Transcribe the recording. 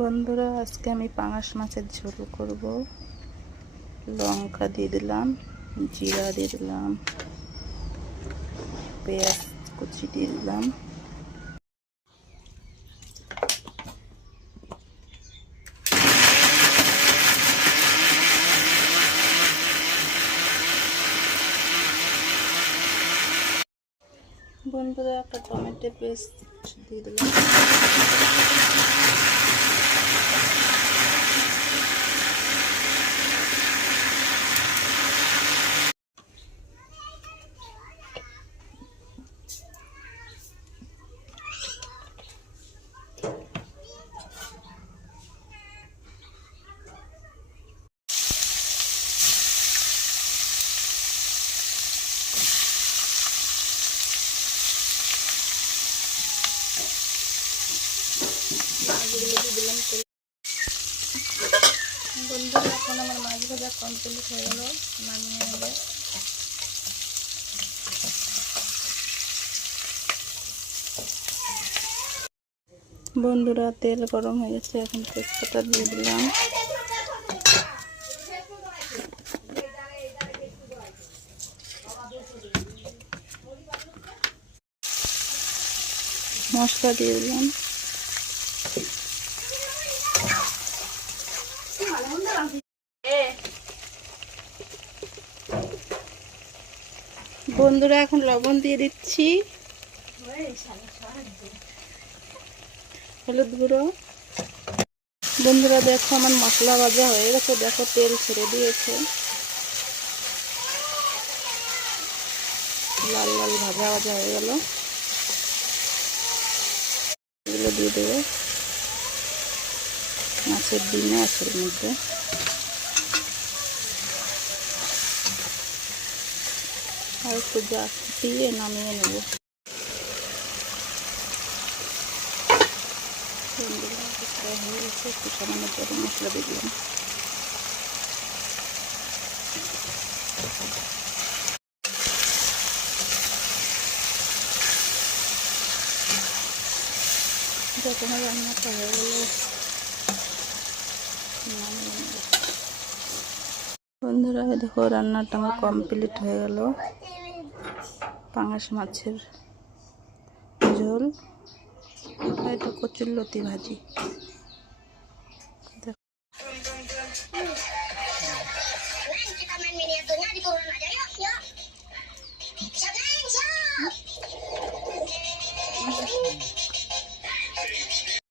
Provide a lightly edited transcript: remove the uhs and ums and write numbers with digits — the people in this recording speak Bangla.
বন্ধুরা, আজকে আমি পাঙাশ মাছের ঝোল করব। লঙ্কা দিয়ে দিলাম, জিরা দিয়ে দিলাম, পেঁয়াজ কুচি দিয়ে দিলাম। বন্ধুরা, একটা টমেটো পেস্ট দিয়ে দিলাম। মাছগুলো দিয়ে দিলাম। বন্ধুরা, এখন আমার মাছ ভাজা কমপ্লিট হয়ে গেল, নামিয়ে নেবে। বন্ধুরা, তেল গরম হয়ে গেছে, এখন তেজপাতা দিয়ে দিলাম। মশলা দিয়ে দিলাম। বন্ধুরা, এখন লবণ দিয়ে দিচ্ছি, হলুদ গুঁড়ো। বন্ধুরা, দেখো আমার মশলা ভাজা হয়ে গেছে, দেখো তেল ছেড়ে দিয়েছে, লাল লাল ভাজা ভাজা হয়ে গেল। এগুলো দিয়ে দেবো মাছের ডিমে আছের মধ্যে। আর একটু যা দিয়ে নামিয়ে নেব। হয়ে গেছে, একটু সামান্য গরম মশলা দিয়ে দিলাম। যখন রান্নাটা হয়ে গেল নামিয়ে নেব। বন্ধুরা, দেখো রান্নাটা আমার কমপ্লিট হয়ে গেল। পাঙাশ মাছের ঝোল, এটা কচুরলতি ভাজি।